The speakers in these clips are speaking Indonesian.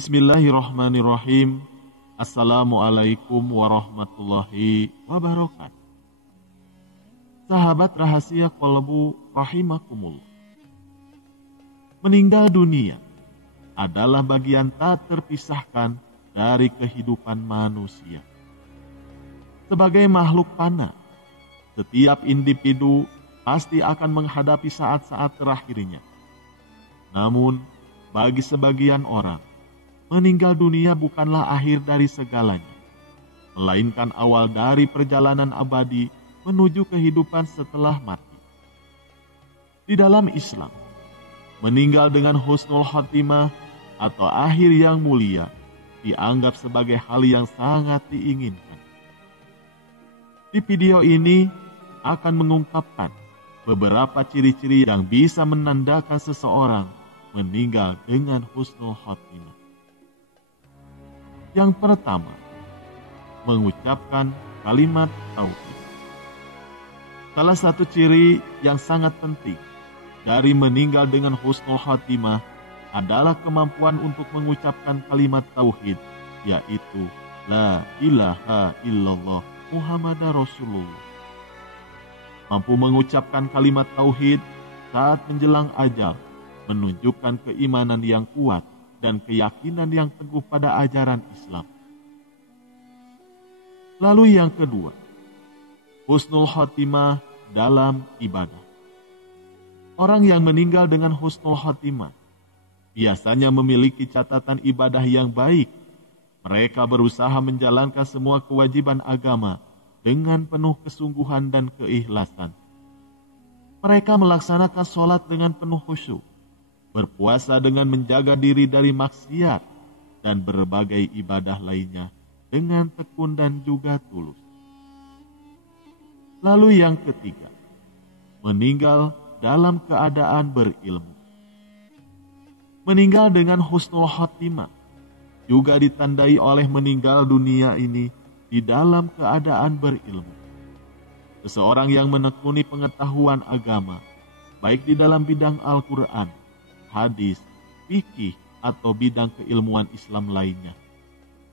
Bismillahirrahmanirrahim. Assalamualaikum warahmatullahi wabarakatuh. Sahabat rahasia qalbu rahimakumullah. Meninggal dunia adalah bagian tak terpisahkan dari kehidupan manusia. Sebagai makhluk fana, setiap individu pasti akan menghadapi saat-saat terakhirnya. Namun, bagi sebagian orang, meninggal dunia bukanlah akhir dari segalanya, melainkan awal dari perjalanan abadi menuju kehidupan setelah mati. Di dalam Islam, meninggal dengan husnul khotimah atau akhir yang mulia dianggap sebagai hal yang sangat diinginkan. Di video ini akan mengungkapkan beberapa ciri-ciri yang bisa menandakan seseorang meninggal dengan husnul khotimah. Yang pertama, mengucapkan kalimat tauhid. Salah satu ciri yang sangat penting dari meninggal dengan husnul khotimah adalah kemampuan untuk mengucapkan kalimat tauhid, yaitu La ilaha illallah Muhammadar Rasulullah. Mampu mengucapkan kalimat tauhid saat menjelang ajal menunjukkan keimanan yang kuat dan keyakinan yang teguh pada ajaran Islam. Lalu yang kedua, husnul khotimah dalam ibadah. Orang yang meninggal dengan husnul khotimah biasanya memiliki catatan ibadah yang baik. Mereka berusaha menjalankan semua kewajiban agama dengan penuh kesungguhan dan keikhlasan. Mereka melaksanakan sholat dengan penuh khusyuk, berpuasa dengan menjaga diri dari maksiat, dan berbagai ibadah lainnya dengan tekun dan juga tulus. Lalu yang ketiga, meninggal dalam keadaan berilmu. Meninggal dengan husnul khotimah juga ditandai oleh meninggal dunia ini di dalam keadaan berilmu. Seseorang yang menekuni pengetahuan agama, baik di dalam bidang Al-Quran, hadis, fikih, atau bidang keilmuan Islam lainnya,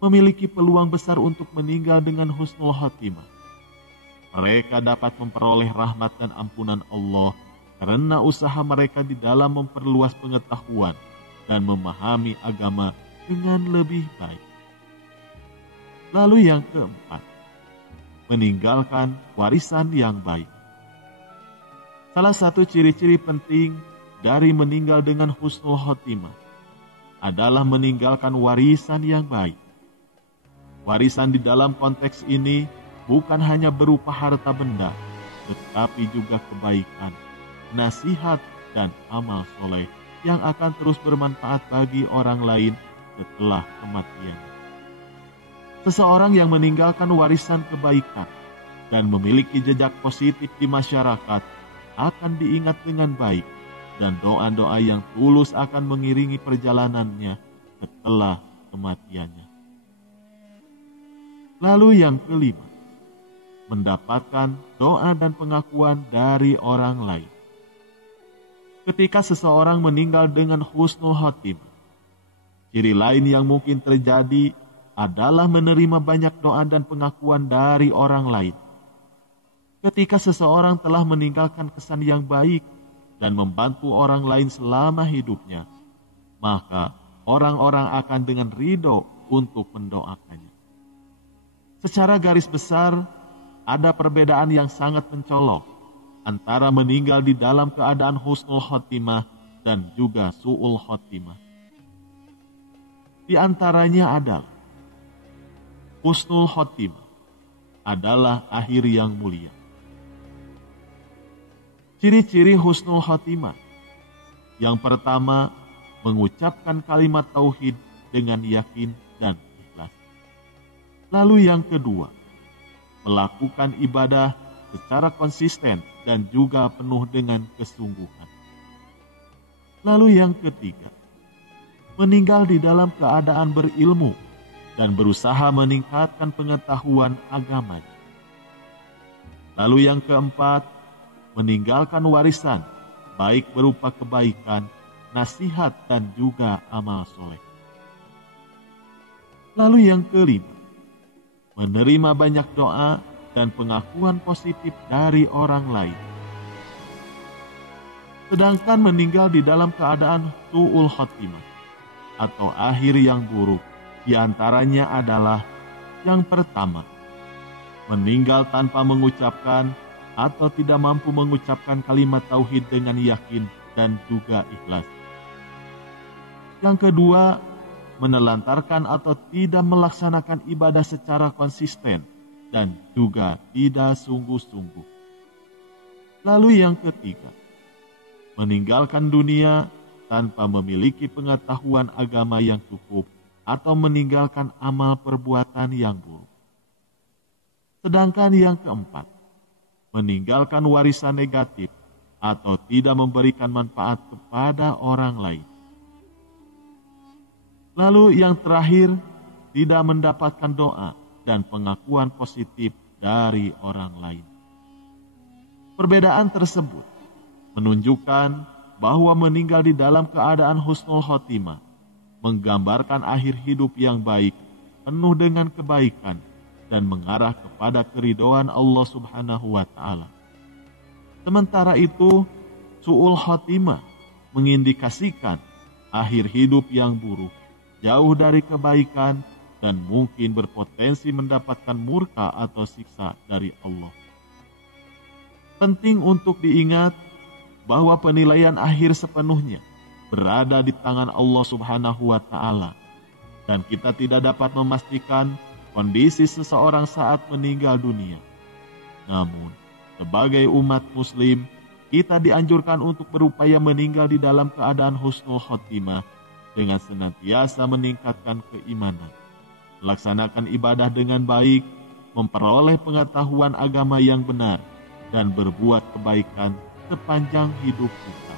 memiliki peluang besar untuk meninggal dengan husnul khotimah. Mereka dapat memperoleh rahmat dan ampunan Allah karena usaha mereka di dalam memperluas pengetahuan dan memahami agama dengan lebih baik. Lalu yang keempat, meninggalkan warisan yang baik. Salah satu ciri-ciri penting dari meninggal dengan husnul khotimah adalah meninggalkan warisan yang baik. Warisan di dalam konteks ini bukan hanya berupa harta benda, tetapi juga kebaikan, nasihat, dan amal soleh yang akan terus bermanfaat bagi orang lain setelah kematian. Seseorang yang meninggalkan warisan kebaikan dan memiliki jejak positif di masyarakat akan diingat dengan baik, dan doa-doa yang tulus akan mengiringi perjalanannya setelah kematiannya. Lalu yang kelima, mendapatkan doa dan pengakuan dari orang lain. Ketika seseorang meninggal dengan husnul khotimah, ciri lain yang mungkin terjadi adalah menerima banyak doa dan pengakuan dari orang lain. Ketika seseorang telah meninggalkan kesan yang baik dan membantu orang lain selama hidupnya, maka orang-orang akan dengan ridho untuk mendoakannya. Secara garis besar, ada perbedaan yang sangat mencolok antara meninggal di dalam keadaan husnul khotimah dan juga su'ul khotimah. Di antaranya adalah husnul khotimah adalah akhir yang mulia. Ciri-ciri husnul khotimah. Yang pertama, mengucapkan kalimat tauhid dengan yakin dan ikhlas. Lalu yang kedua, melakukan ibadah secara konsisten dan juga penuh dengan kesungguhan. Lalu yang ketiga, meninggal di dalam keadaan berilmu dan berusaha meningkatkan pengetahuan agamanya. Lalu yang keempat, meninggalkan warisan, baik berupa kebaikan, nasihat, dan juga amal soleh. Lalu yang kelima, menerima banyak doa dan pengakuan positif dari orang lain. Sedangkan meninggal di dalam keadaan su'ul khotimah atau akhir yang buruk, diantaranya adalah yang pertama, meninggal tanpa mengucapkan atau tidak mampu mengucapkan kalimat tauhid dengan yakin dan juga ikhlas. Yang kedua, menelantarkan atau tidak melaksanakan ibadah secara konsisten dan juga tidak sungguh-sungguh. Lalu yang ketiga, meninggalkan dunia tanpa memiliki pengetahuan agama yang cukup atau meninggalkan amal perbuatan yang buruk. Sedangkan yang keempat, meninggalkan warisan negatif atau tidak memberikan manfaat kepada orang lain. Lalu yang terakhir, tidak mendapatkan doa dan pengakuan positif dari orang lain. Perbedaan tersebut menunjukkan bahwa meninggal di dalam keadaan husnul khotimah menggambarkan akhir hidup yang baik, penuh dengan kebaikan, dan mengarah kepada keridhaan Allah Subhanahu wa Ta'ala. Sementara itu, su'ul khotimah mengindikasikan akhir hidup yang buruk, jauh dari kebaikan, dan mungkin berpotensi mendapatkan murka atau siksa dari Allah. Penting untuk diingat bahwa penilaian akhir sepenuhnya berada di tangan Allah Subhanahu wa Ta'ala, dan kita tidak dapat memastikan kondisi seseorang saat meninggal dunia. Namun, sebagai umat muslim, kita dianjurkan untuk berupaya meninggal di dalam keadaan husnul khotimah dengan senantiasa meningkatkan keimanan, melaksanakan ibadah dengan baik, memperoleh pengetahuan agama yang benar, dan berbuat kebaikan sepanjang hidup kita.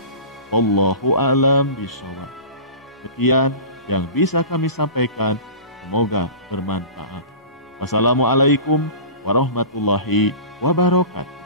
Allahu a'lam bishawab. Sekian yang bisa kami sampaikan, semoga bermanfaat. Wassalamualaikum warahmatullahi wabarakatuh.